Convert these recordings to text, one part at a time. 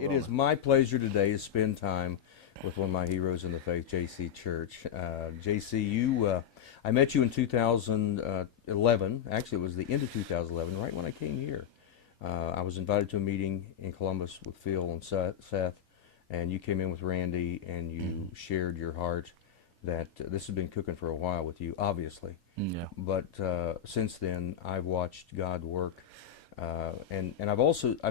It is my pleasure today to spend time with one of my heroes in the faith, J.C. Church. J.C., I met you in 2011. Actually, it was the end of 2011, right when I came here. I was invited to a meeting in Columbus with Phil and Seth, and you came in with Randy, and you shared your heart that this has been cooking for a while with you, obviously. Yeah. But since then, I've watched God work. And I've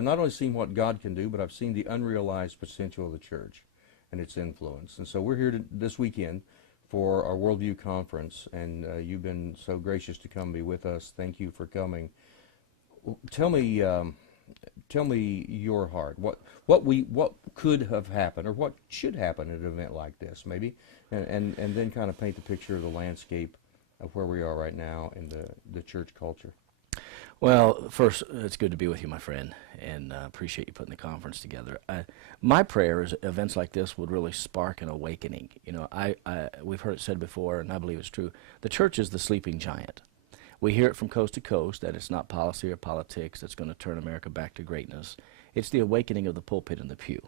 not only seen what God can do, but I've seen the unrealized potential of the church and its influence. And so we're here this weekend for our Worldview Conference, and you've been so gracious to come be with us. Thank you for coming. Tell me your heart. What could have happened, or what should happen at an event like this, maybe, and then kind of paint the picture of the landscape of where we are right now in the church culture. Well, first, it's good to be with you, my friend, and appreciate you putting the conference together. My prayer is events like this would really spark an awakening. You know, we've heard it said before, and I believe it's true. The church is the sleeping giant. We hear it from coast to coast that it's not policy or politics that's going to turn America back to greatness. It's the awakening of the pulpit and the pew.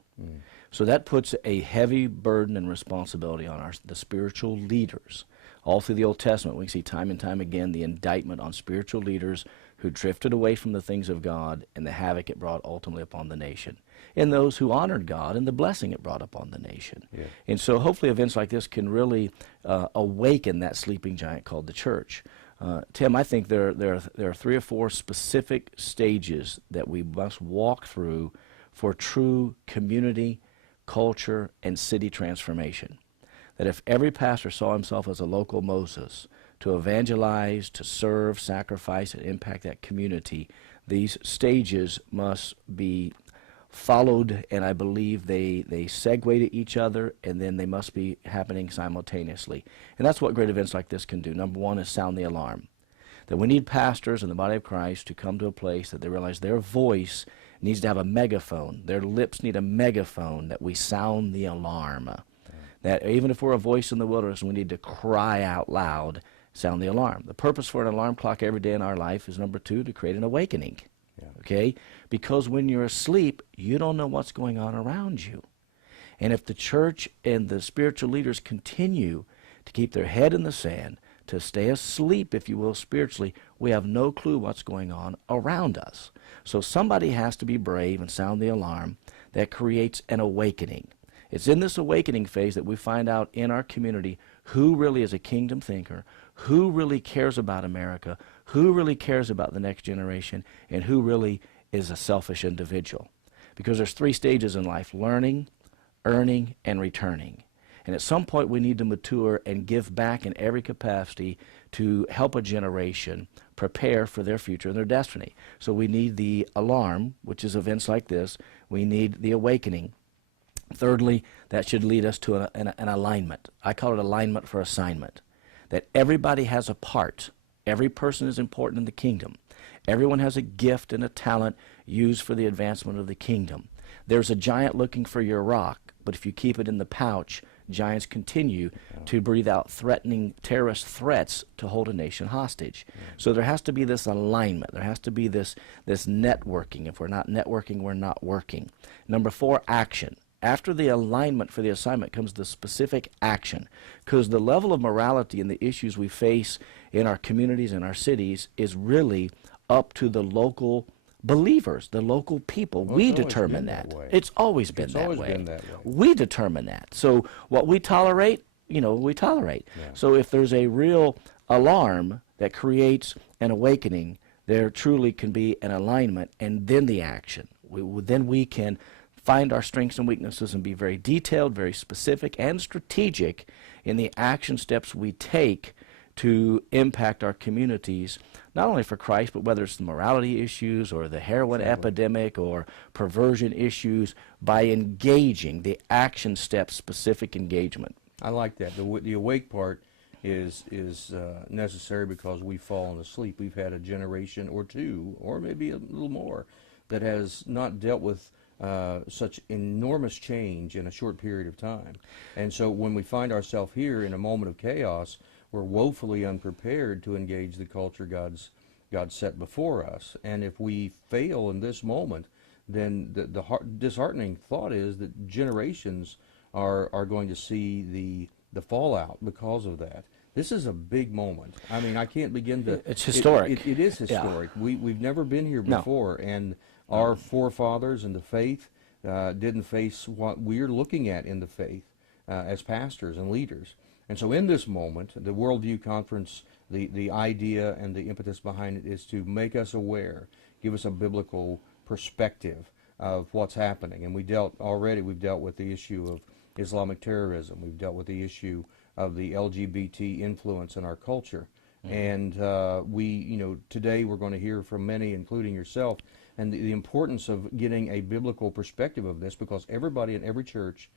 So that puts a heavy burden and responsibility on the spiritual leaders. All through the Old Testament, we see time and time again the indictment on spiritual leaders who drifted away from the things of God and the havoc it brought ultimately upon the nation, and those who honored God and the blessing it brought upon the nation. Yeah. And so hopefully events like this can really awaken that sleeping giant called the church. Tim, I think there are 3 or 4 specific stages that we must walk through for true community, culture, and city transformation. That if every pastor saw himself as a local Moses, to evangelize, to serve, sacrifice, and impact that community, these stages must be followed, and I believe they segue to each other, and then they must be happening simultaneously. And that's what great events like this can do. Number one is sound the alarm. That we need pastors in the body of Christ to come to a place that they realize their voice needs to have a megaphone. Their lips need a megaphone, that we sound the alarm. That even if we're a voice in the wilderness, we need to cry out loud, sound the alarm. The purpose for an alarm clock every day in our life is, number 2, to create an awakening. Yeah. Okay? Because when you're asleep, you don't know what's going on around you. And if the church and the spiritual leaders continue to keep their head in the sand, to stay asleep, if you will, spiritually, we have no clue what's going on around us. So somebody has to be brave and sound the alarm that creates an awakening. It's in this awakening phase that we find out in our community who really is a kingdom thinker, who really cares about America, who really cares about the next generation, and who really is a selfish individual. Because there's 3 stages in life: learning, earning, and returning. And at some point we need to mature and give back in every capacity to help a generation prepare for their future and their destiny. So we need the alarm, which is events like this. We need the awakening. Thirdly, that should lead us to an alignment. I call it alignment for assignment. That everybody has a part. Every person is important in the kingdom. Everyone has a gift and a talent used for the advancement of the kingdom. There's a giant looking for your rock, but if you keep it in the pouch, giants continue to breathe out threatening terrorist threats to hold a nation hostage. So there has to be this alignment. There has to be this networking. If we're not networking, we're not working. Number 4, action. After the alignment for the assignment comes the specific action, because the level of morality and the issues we face in our communities and our cities is really up to the local believers, the local people. Well, we determine that. It's always been that way. We determine that. So what we tolerate, we tolerate. Yeah. So if there's a real alarm that creates an awakening, there truly can be an alignment, and then the action. Then we can find our strengths and weaknesses and be very detailed, very specific, and strategic in the action steps we take to impact our communities, not only for Christ, but whether it's the morality issues or the heroin epidemic or perversion issues, by engaging the action steps, specific engagement. I like that. The awake part is necessary because we've fallen asleep. We've had a generation or 2, or maybe a little more, that has not dealt with such enormous change in a short period of time. And so when we find ourselves here in a moment of chaos, we're woefully unprepared to engage the culture God set before us. And if we fail in this moment, then the disheartening thought is that generations are going to see the fallout because of that. This is a big moment. I mean, I can't begin to. It's historic. It is Yeah. historic. We've never been here No. before, and our forefathers in the faith didn't face what we're looking at in the faith as pastors and leaders. And so, in this moment, the Worldview Conference, the idea and the impetus behind it is to make us aware, give us a biblical perspective of what's happening. And we've dealt with the issue of Islamic terrorism. We've dealt with the issue of the LGBT influence in our culture. And today we're going to hear from many, including yourself, and the importance of getting a biblical perspective of this, because everybody in every church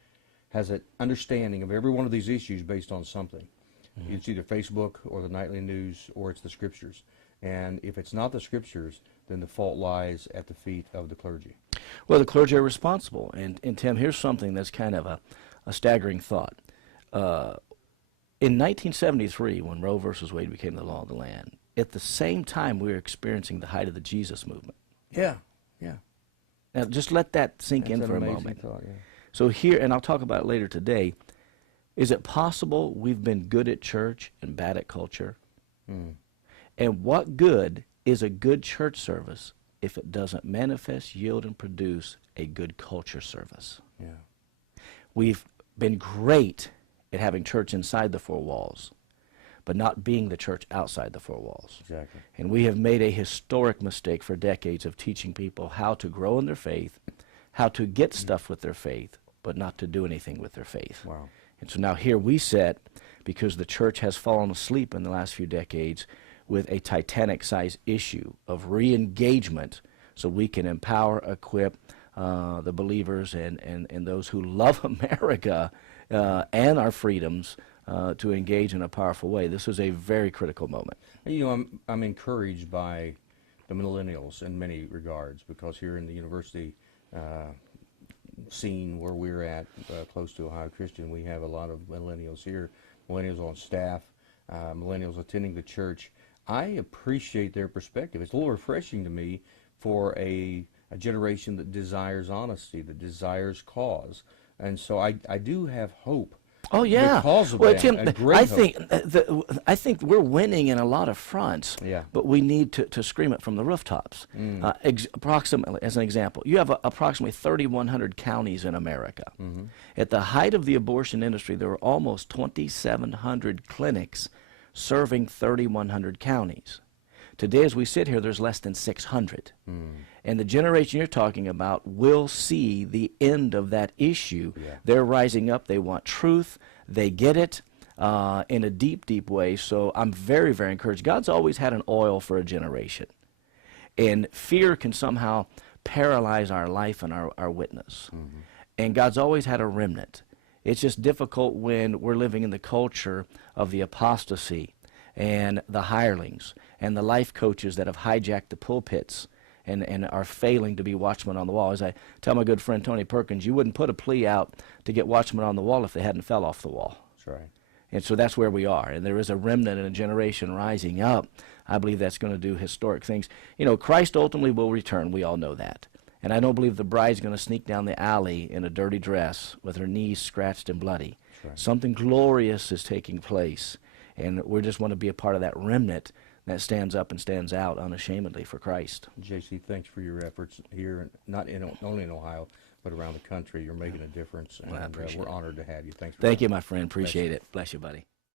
has an understanding of every one of these issues based on something. It's either Facebook or the nightly news, or it's the Scriptures. And if it's not the Scriptures, then the fault lies at the feet of the clergy. Well, the clergy are responsible. And Tim, here's something that's kind of a staggering thought. In 1973, when Roe versus Wade became the law of the land, at the same time we were experiencing the height of the Jesus movement. Yeah. Now, just let that sink That's in an for a amazing moment. thought, yeah. So here, and I'll talk about it later today, is it possible we've been good at church and bad at culture? And what good is a good church service if it doesn't manifest, yield, and produce a good culture service? Yeah. We've been great at having church inside the four walls, but not being the church outside the four walls. Exactly. And we have made a historic mistake for decades of teaching people how to grow in their faith, how to get stuff with their faith, but not to do anything with their faith. Wow. And so now here we sit, because the church has fallen asleep in the last few decades, with a Titanic-sized issue of re-engagement, so we can empower, equip the believers and those who love America and our freedoms to engage in a powerful way. This is a very critical moment. You know, I'm encouraged by the millennials in many regards, because here in the university scene where we're at, close to Ohio Christian, we have a lot of millennials here, millennials on staff, millennials attending the church. I appreciate their perspective. It's a little refreshing to me for a generation that desires honesty, that desires cause. And so I do have hope. Oh yeah. Because of well, that, Tim, a great I hope. think I think we're winning in a lot of fronts. Yeah. But we need to scream it from the rooftops. Approximately, as an example, you have approximately 3,100 counties in America. At the height of the abortion industry, there were almost 2,700 clinics serving 3,100 counties. Today, as we sit here, there's less than 600. And the generation you're talking about will see the end of that issue. Yeah. They're rising up. They want truth. They get it in a deep, deep way. So I'm very, very encouraged. God's always had an oil for a generation. And fear can somehow paralyze our life and our witness. And God's always had a remnant. It's just difficult when we're living in the culture of the apostasy and the hirelings and the life coaches that have hijacked the pulpits and are failing to be watchmen on the wall. As I tell my good friend Tony Perkins, you wouldn't put a plea out to get watchmen on the wall if they hadn't fell off the wall. That's right. And so that's where we are. And there is a remnant and a generation rising up. I believe that's going to do historic things. You know, Christ ultimately will return. We all know that. And I don't believe the bride's going to sneak down the alley in a dirty dress with her knees scratched and bloody. Right. Something glorious is taking place. And we just want to be a part of that remnant that stands up and stands out unashamedly for Christ. JC, thanks for your efforts here, only in Ohio, but around the country. You're making a difference, and Well, I appreciate we're it. honored to have you. Thanks for Thank coming. you, my friend. Appreciate it. Bless you, buddy.